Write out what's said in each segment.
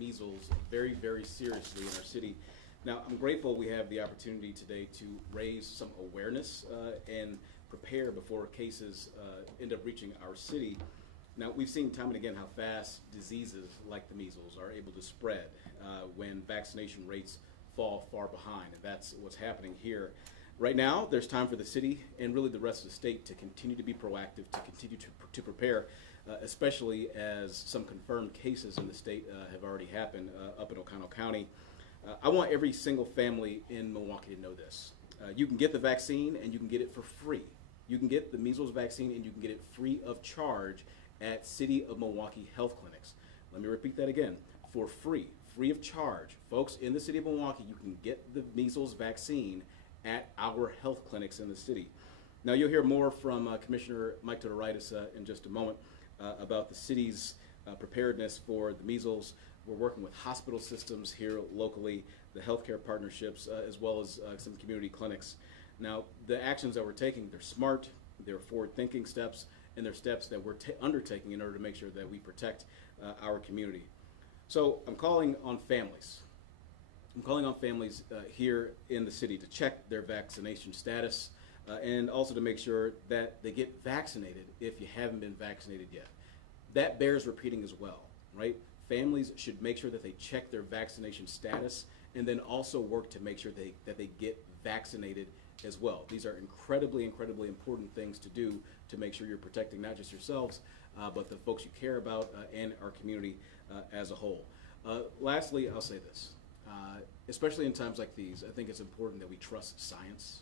measles very, very seriously in our city. Now, I'm grateful we have the opportunity today to raise some awareness and prepare before cases end up reaching our city. Now, we've seen time and again how fast diseases like the measles are able to spread when vaccination rates fall far behind, and that's what's happening here. Right now, there's time for the city and really the rest of the state to continue to be proactive, to continue to prepare, especially as some confirmed cases in the state have already happened up in Oconto County. I want every single family in Milwaukee to know this. You can get the vaccine and you can get it for free. You can get the measles vaccine and you can get it free of charge at City of Milwaukee health clinics. Let me repeat that again. For free of charge. Folks, in the City of Milwaukee, you can get the measles vaccine at our health clinics in the city. Now, you'll hear more from Commissioner Mike Todoritis in just a moment about the city's preparedness for the measles. We're working with hospital systems here locally, the healthcare partnerships, as well as some community clinics. Now, the actions that we're taking, they're smart, they're forward-thinking steps, and they're steps that we're undertaking in order to make sure that we protect our community. So I'm calling on families. I'm calling on families here in the city to check their vaccination status and also to make sure that they get vaccinated if you haven't been vaccinated yet. That bears repeating as well, right? Families should make sure that they check their vaccination status and then also work to make sure that they get vaccinated as well. These are incredibly, incredibly important things to do to make sure you're protecting not just yourselves, but the folks you care about and our community as a whole. Lastly, I'll say this. Especially in times like these, I think it's important that we trust science,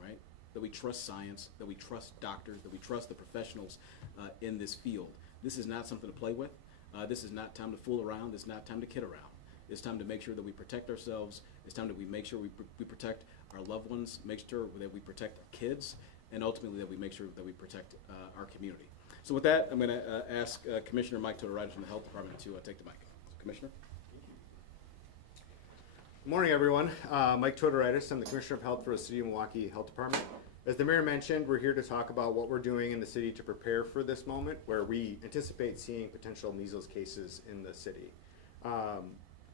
right? That we trust science, that we trust doctors, that we trust the professionals in this field. This is not something to play with. This is not time to fool around. It's not time to kid around. It's time to make sure that we protect ourselves. It's time that we make sure we protect our loved ones, make sure that we protect our kids, and ultimately that we make sure that we protect our community. So with that, I'm going to ask Commissioner Mike Todoritis from the Health Department to take the mic. Commissioner? Good morning, everyone. Mike Todoritis. I'm the Commissioner of Health for the City of Milwaukee Health Department. As the Mayor mentioned, we're here to talk about what we're doing in the city to prepare for this moment where we anticipate seeing potential measles cases in the city.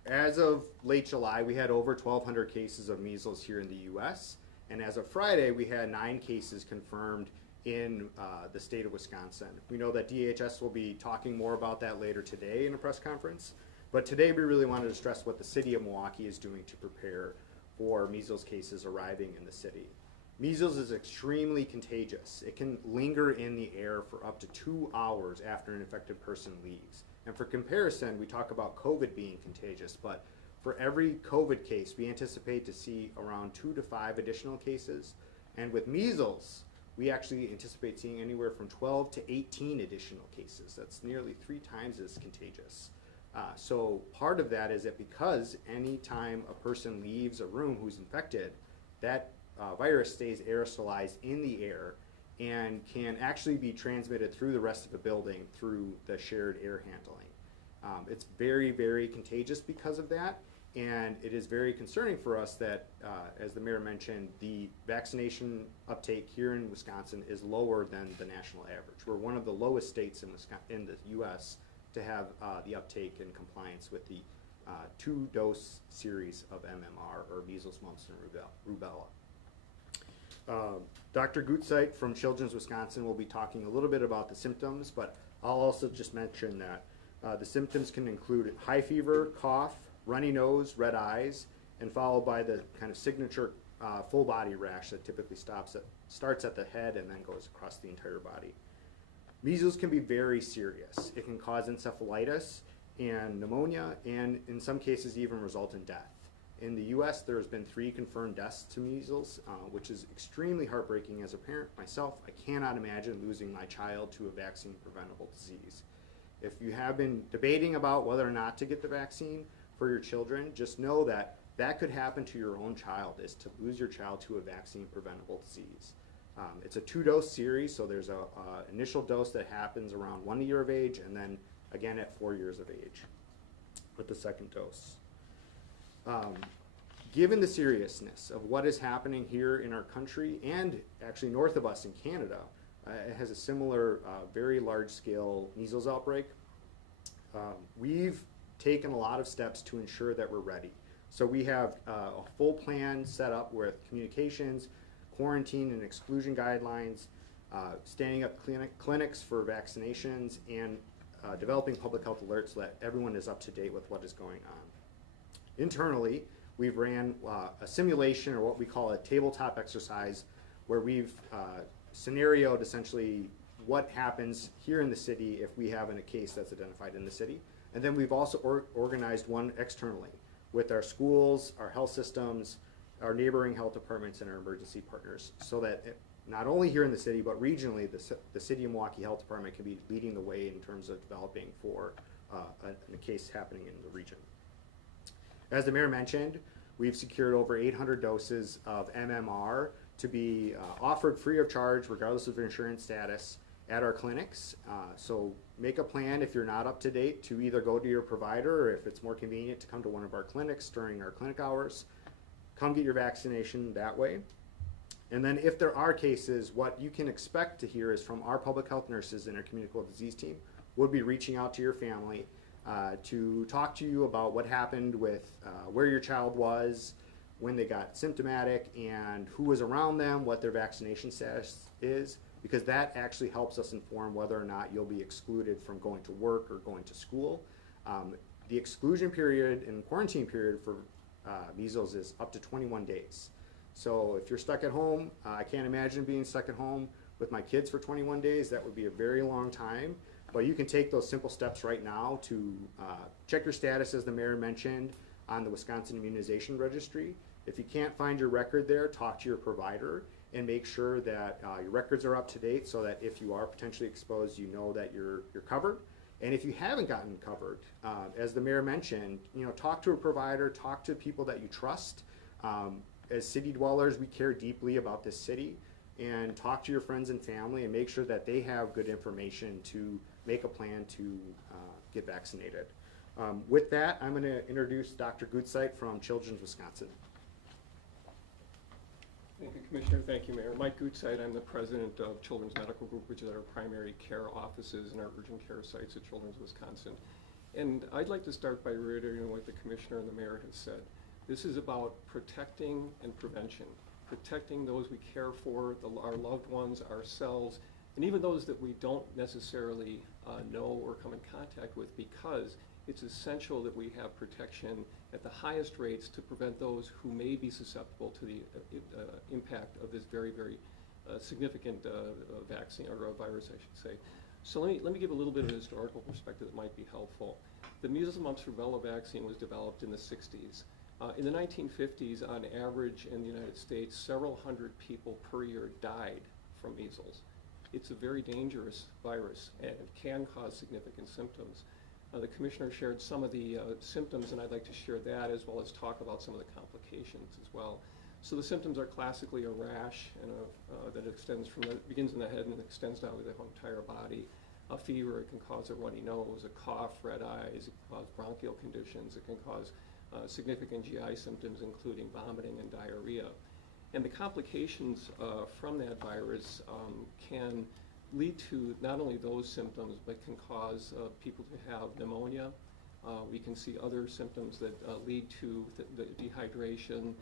As of late July, we had over 1,200 cases of measles here in the U.S., and as of Friday, we had 9 cases confirmed in the state of Wisconsin. We know that DHS will be talking more about that later today in a press conference, but today we really wanted to stress what the City of Milwaukee is doing to prepare for measles cases arriving in the city. Measles is extremely contagious. It can linger in the air for up to 2 hours after an infected person leaves. And for comparison, we talk about COVID being contagious, but for every COVID case, we anticipate to see around 2 to 5 additional cases. And with measles, we actually anticipate seeing anywhere from 12 to 18 additional cases. That's nearly 3 times as contagious. So part of that is that because any time a person leaves a room who's infected, that virus stays aerosolized in the air and can actually be transmitted through the rest of the building through the shared air handling. It's very, very contagious because of that, and it is very concerning for us that, as the Mayor mentioned, the vaccination uptake here in Wisconsin is lower than the national average. We're one of the lowest states in the U.S. to have the uptake and compliance with the 2-dose series of MMR, or measles, mumps, and rubella. Dr. Gutzeit from Children's Wisconsin will be talking a little bit about the symptoms, but I'll also just mention that the symptoms can include high fever, cough, runny nose, red eyes, and followed by the kind of signature full body rash that typically starts at the head and then goes across the entire body. Measles can be very serious. It can cause encephalitis and pneumonia, and in some cases even result in death. In the U.S., there has been 3 confirmed deaths to measles, which is extremely heartbreaking. As a parent myself, I cannot imagine losing my child to a vaccine-preventable disease. If you have been debating about whether or not to get the vaccine for your children, just know that that could happen to your own child, is to lose your child to a vaccine-preventable disease. It's a 2-dose series, so there's a initial dose that happens around 1 year of age, and then again at 4 years of age with the second dose. Given the seriousness of what is happening here in our country and actually north of us in Canada, it has a similar very large-scale measles outbreak. We've taken a lot of steps to ensure that we're ready. So we have a full plan set up with communications, quarantine and exclusion guidelines, standing up clinics for vaccinations, and developing public health alerts so that everyone is up to date with what is going on. Internally, we've ran a simulation, or what we call a tabletop exercise, where we've scenarioed essentially what happens here in the city if we have a case that's identified in the city. And then we've also organized one externally with our schools, our health systems, our neighboring health departments, and our emergency partners, so that not only here in the city, but regionally, the City of Milwaukee Health Department can be leading the way in terms of developing for a case happening in the region. As the mayor mentioned, we've secured over 800 doses of MMR to be offered free of charge, regardless of your insurance status, at our clinics. So make a plan, if you're not up to date, to either go to your provider, or if it's more convenient to come to one of our clinics during our clinic hours, come get your vaccination that way. And then if there are cases, what you can expect to hear is from our public health nurses and our communicable disease team would be reaching out to your family to talk to you about what happened with where your child was when they got symptomatic, and who was around them, what their vaccination status is, because that actually helps us inform whether or not you'll be excluded from going to work or going to school. The exclusion period and quarantine period for measles is up to 21 days. So if you're stuck at home, I can't imagine being stuck at home with my kids for 21 days. That would be a very long time. But you can take those simple steps right now to check your status, as the mayor mentioned, on the Wisconsin Immunization Registry. If you can't find your record there, talk to your provider and make sure that your records are up to date, so that if you are potentially exposed, you know that you're covered. And if you haven't gotten covered, as the mayor mentioned, talk to a provider, talk to people that you trust. As city dwellers, we care deeply about this city, and talk to your friends and family and make sure that they have good information to make a plan to get vaccinated. With that, I'm going to introduce Dr. Gutzeit from Children's Wisconsin. Thank you, Commissioner. Thank you, Mayor. Mike Gutzeit. I'm the president of Children's Medical Group, which is our primary care offices and our urgent care sites at Children's Wisconsin. And I'd like to start by reiterating what the Commissioner and the Mayor has said. This is about protecting and prevention, protecting those we care for, our loved ones, ourselves, and even those that we don't necessarily know or come in contact with, because it's essential that we have protection at the highest rates to prevent those who may be susceptible to the impact of this very, very significant vaccine, or virus, I should say. So let me give a little bit of a historical perspective that might be helpful. The measles, mumps, rubella vaccine was developed in the 60s. In the 1950s, on average in the United States, several hundred people per year died from measles. It's a very dangerous virus, and it can cause significant symptoms. The Commissioner shared some of the symptoms, and I'd like to share that, as well as talk about some of the complications as well. So the symptoms are classically a rash and that begins in the head and extends down to the entire body. A fever, it can cause a runny nose, a cough, red eyes, it can cause bronchial conditions, it can cause significant GI symptoms, including vomiting and diarrhea. And the complications from that virus can lead to not only those symptoms, but can cause people to have pneumonia. We can see other symptoms that lead to the dehydration.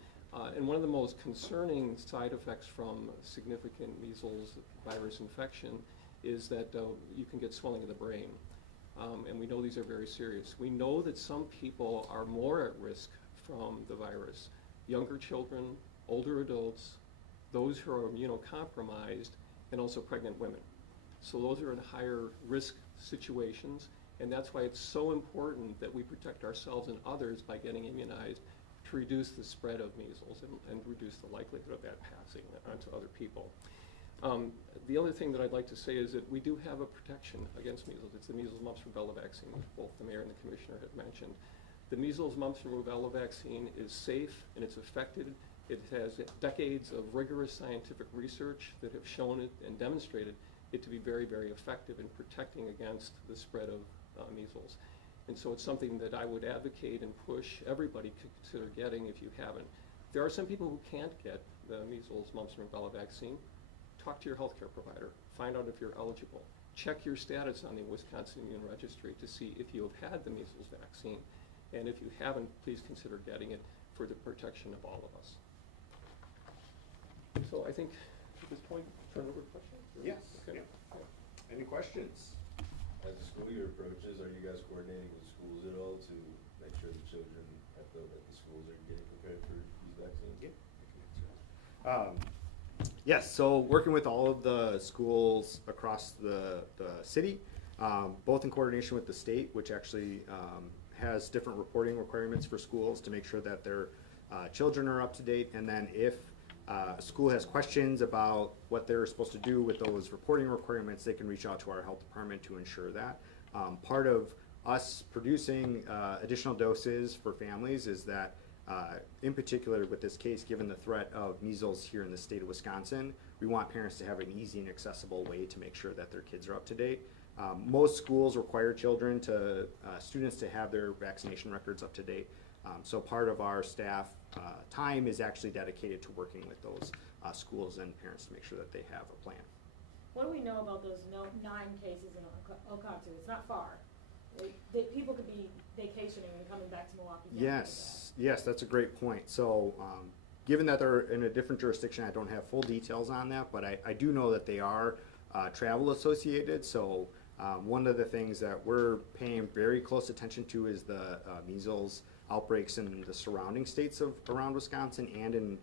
And one of the most concerning side effects from significant measles virus infection is that you can get swelling of the brain. And we know these are very serious. We know that some people are more at risk from the virus. Younger children, older adults, those who are immunocompromised, and also pregnant women. So those are in higher risk situations, and that's why it's so important that we protect ourselves and others by getting immunized to reduce the spread of measles and reduce the likelihood of that passing on to other people. The other thing that I'd like to say is that we do have a protection against measles. It's the measles, mumps, rubella vaccine, which both the Mayor and the Commissioner had mentioned. The measles, mumps, and rubella vaccine is safe and it's effective. It has decades of rigorous scientific research that have shown it and demonstrated it to be very, very effective in protecting against the spread of measles. And so it's something that I would advocate and push everybody to consider getting if you haven't. There are some people who can't get the measles, mumps, and rubella vaccine. Talk to your healthcare provider. Find out if you're eligible. check your status on the Wisconsin Immune Registry to see if you have had the measles vaccine. And if you haven't, please consider getting it for the protection of all of us. So I think at this point, turn over to questions? Yes. Okay. Yeah. Any questions? As the school year approaches, are you guys coordinating with schools at all to make sure the children at the schools are getting prepared for these vaccines? Yeah, I can answer that. Yes, so working with all of the schools across the city, both in coordination with the state, which actually has different reporting requirements for schools to make sure that their children are up to date, and then if a school has questions about what they're supposed to do with those reporting requirements, they can reach out to our health department to ensure that. Part of us producing additional doses for families is that, in particular with this case, given the threat of measles here in the state of Wisconsin, we want parents to have an easy and accessible way to make sure that their kids are up to date. Most schools require children students to have their vaccination records up to date. So part of our staff time is actually dedicated to working with those schools and parents to make sure that they have a plan. What do we know about those 9 cases in Okatu? It's not far. People could be vacationing and coming back to Milwaukee. Yes, that's a great point. So given that they're in a different jurisdiction, I don't have full details on that, but I do know that they are travel associated. So one of the things that we're paying very close attention to is the measles outbreaks in the surrounding states around Wisconsin and in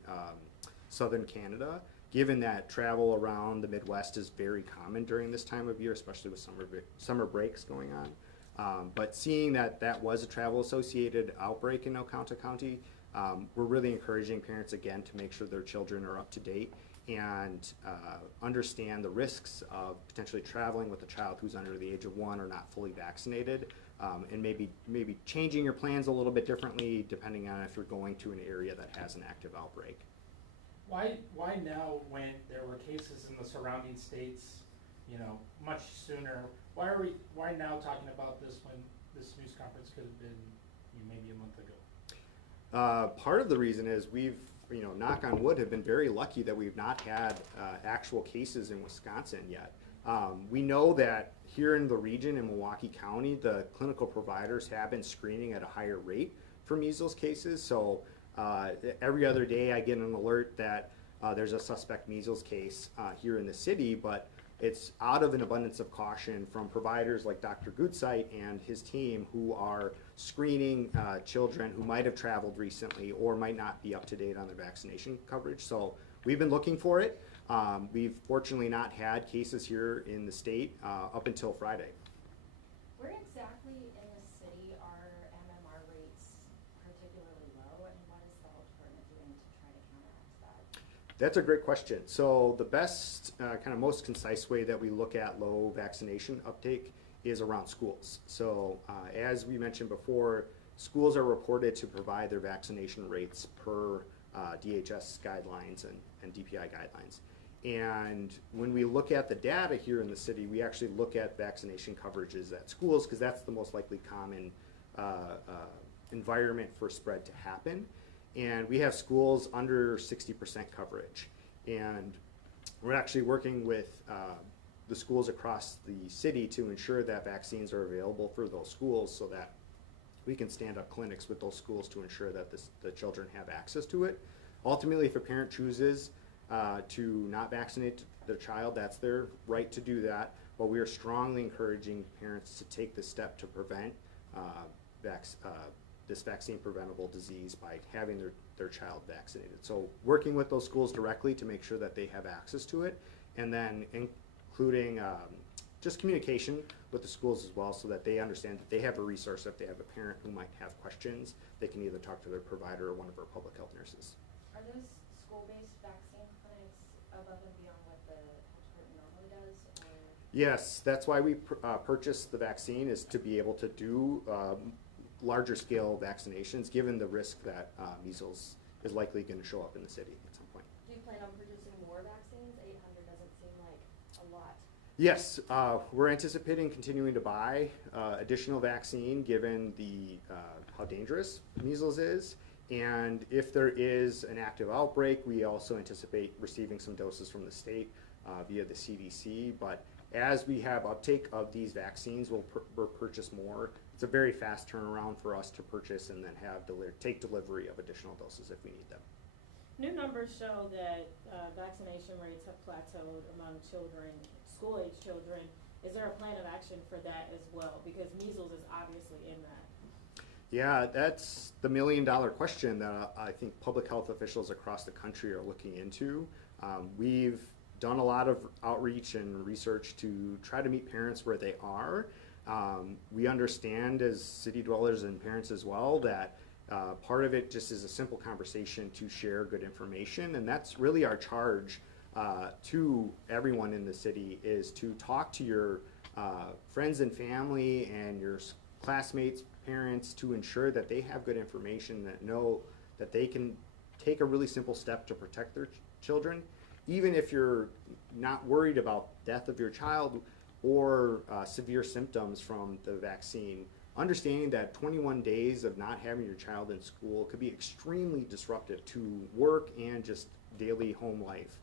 southern Canada, given that travel around the Midwest is very common during this time of year, especially with summer breaks going on. But seeing that that was a travel-associated outbreak in Oconto County, we're really encouraging parents again to make sure their children are up to date and understand the risks of potentially traveling with a child who's under the age of 1 or not fully vaccinated, and maybe changing your plans a little bit differently depending on if you're going to an area that has an active outbreak. Why now when there were cases in the surrounding states, much sooner? Why now talking about this when this news conference could have been maybe a month ago? Part of the reason is we've, knock on wood, have been very lucky that we've not had actual cases in Wisconsin yet. We know that here in the region in Milwaukee County, the clinical providers have been screening at a higher rate for measles cases. So every other day I get an alert that there's a suspect measles case here in the city, but it's out of an abundance of caution from providers like Dr. Goodsite and his team who are screening children who might have traveled recently or might not be up to date on their vaccination coverage. So we've been looking for it. We've fortunately not had cases here in the state up until Friday. Where exactly in the city are MMR rates particularly low, and what is the health department doing to try to counteract that? That's a great question. So the best, kind of most concise way that we look at low vaccination uptake is around schools. So as we mentioned before, schools are reported to provide their vaccination rates per DHS guidelines and DPI guidelines. And when we look at the data here in the city, we actually look at vaccination coverages at schools because that's the most likely common environment for spread to happen. And we have schools under 60% coverage. And we're actually working with the schools across the city to ensure that vaccines are available for those schools so that we can stand up clinics with those schools to ensure that the children have access to it. Ultimately, if a parent chooses to not vaccinate their child, that's their right to do that. But we are strongly encouraging parents to take the step to prevent this vaccine preventable disease by having their child vaccinated. So working with those schools directly to make sure that they have access to it, and then including just communication with the schools as well so that they understand that they have a resource. If they have a parent who might have questions, they can either talk to their provider or one of our public health nurses. Are those school-based vaccine clinics above and beyond what the health department normally does? Or? Yes, that's why we purchased the vaccine, is to be able to do larger scale vaccinations given the risk that measles is likely going to show up in the city at some point. Do you plan on purchasing more vaccines? 800 doesn't seem like a lot. Yes, we're anticipating continuing to buy additional vaccine given the how dangerous measles is. And if there is an active outbreak, we also anticipate receiving some doses from the state via the CDC. But as we have uptake of these vaccines, we'll purchase more. It's a very fast turnaround for us to purchase and then take delivery of additional doses if we need them. New numbers show that vaccination rates have plateaued among children, school-age children. Is there a plan of action for that as well? Because measles is obviously in that. Yeah, that's the million-dollar question that I think public health officials across the country are looking into. We've done a lot of outreach and research to try to meet parents where they are. We understand as city dwellers and parents as well that part of it just is a simple conversation to share good information, and that's really our charge to everyone in the city, is to talk to your friends and family and your classmates, parents, to ensure that they have good information, that know that they can take a really simple step to protect their children, even if you're not worried about death of your child or severe symptoms from the vaccine. Understanding that 21 days of not having your child in school could be extremely disruptive to work and just daily home life.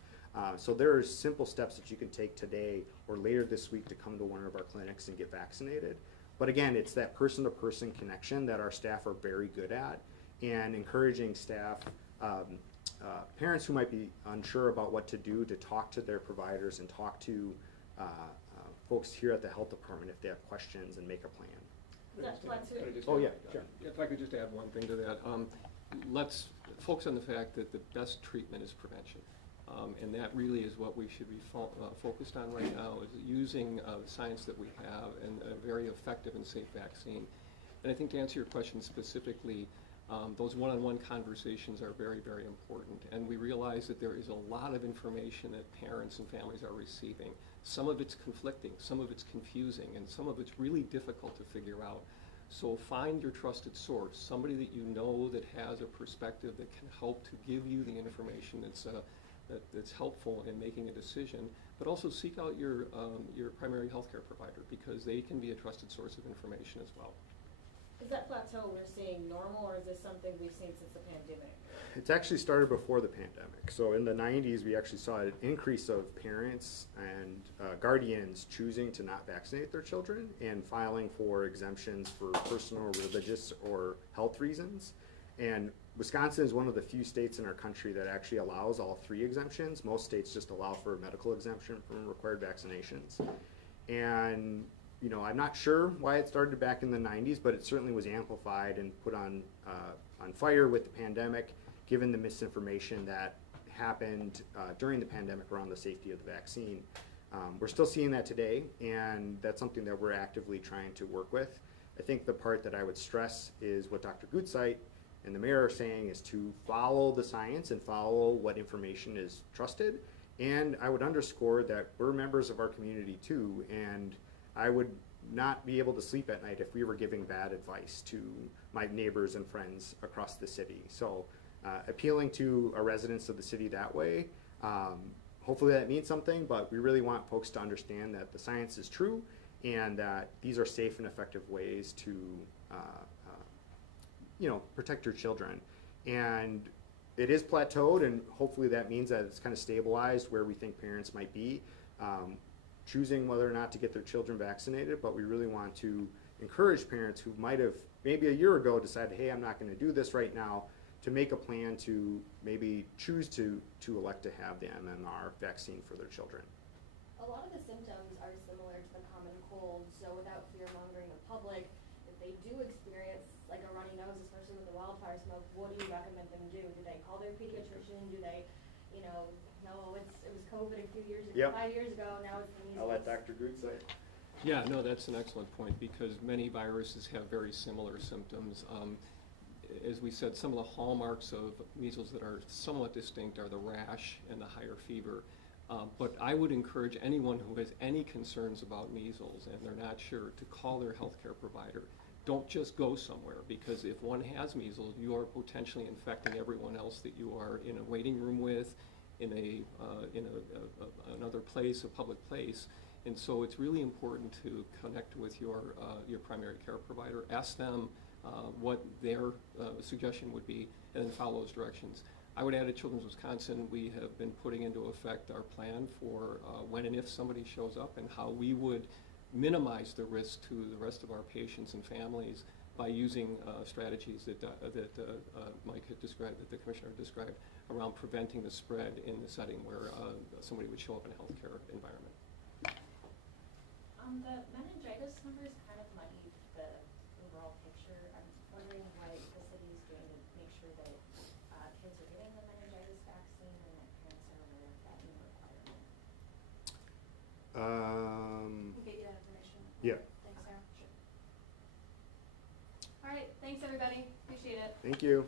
So there are simple steps that you can take today or later this week to come to one of our clinics and get vaccinated. But again, it's that person-to-person connection that our staff are very good at, and encouraging staff, parents who might be unsure about what to do, to talk to their providers and talk to folks here at the health department if they have questions, and make a plan. Oh, yeah, sure. If I could just add one thing to that. Let's focus on the fact that the best treatment is prevention. And that really is what we should be focused on right now, is using the science that we have and a very effective and safe vaccine. And I think to answer your question specifically, those one-on-one conversations are very, very important. And we realize that there is a lot of information that parents and families are receiving. Some of it's conflicting, some of it's confusing, and some of it's really difficult to figure out. So find your trusted source, somebody that you know that has a perspective that can help to give you the information that's helpful in making a decision, but also seek out your primary healthcare provider, because they can be a trusted source of information as well. Is that plateau we're seeing normal, or is this something we've seen since the pandemic? It's actually started before the pandemic. So in the 90s, we actually saw an increase of parents and guardians choosing to not vaccinate their children and filing for exemptions for personal, religious, or health reasons. And Wisconsin is one of the few states in our country that actually allows all three exemptions. Most states just allow for a medical exemption from required vaccinations. And you know, I'm not sure why it started back in the 90s, but it certainly was amplified and put on fire with the pandemic, given the misinformation that happened during the pandemic around the safety of the vaccine. We're still seeing that today, and that's something that we're actively trying to work with. I think the part that I would stress is what Dr. Gutzeit and the mayor are saying, is to follow the science and follow what information is trusted. And I would underscore that we're members of our community too, and I would not be able to sleep at night if we were giving bad advice to my neighbors and friends across the city. So appealing to our residents of the city that way, hopefully that means something, but we really want folks to understand that the science is true and that these are safe and effective ways to protect your children. And it is plateaued, and hopefully that means that it's kind of stabilized where we think parents might be choosing whether or not to get their children vaccinated. But we really want to encourage parents who might have maybe a year ago decided, hey, I'm not going to do this right now, to make a plan to maybe choose to elect to have the MMR vaccine for their children. A lot of the symptoms are similar to the common cold, so without fear-mongering the public, if they do experience like a runny nose, especially with the wildfire smoke, what do you recommend them do? Do they call their pediatrician? Do they, no, it was COVID a few years ago, Yep. 5 years ago, now it's the measles. I'll let Dr. Groot say. Yeah, no, that's an excellent point, because many viruses have very similar symptoms. As we said, some of the hallmarks of measles that are somewhat distinct are the rash and the higher fever. But I would encourage anyone who has any concerns about measles and they're not sure to call their healthcare provider. Don't just go somewhere, because if one has measles, you are potentially infecting everyone else that you are in a waiting room with, in another place, a public place. And so it's really important to connect with your primary care provider, ask them what their suggestion would be, and then follow those directions. I would add at Children's Wisconsin, we have been putting into effect our plan for when and if somebody shows up and how we would minimize the risk to the rest of our patients and families by using strategies that Mike had described, that the Commissioner described, around preventing the spread in the setting where somebody would show up in a healthcare environment. The meningitis numbers kind of muddy the overall picture. I'm wondering what the city is doing to make sure that kids are getting the meningitis vaccine and that parents are aware of that new requirement. We'll get you that information. Yeah. Thanks, Sarah. Sure. All right, thanks everybody, appreciate it. Thank you.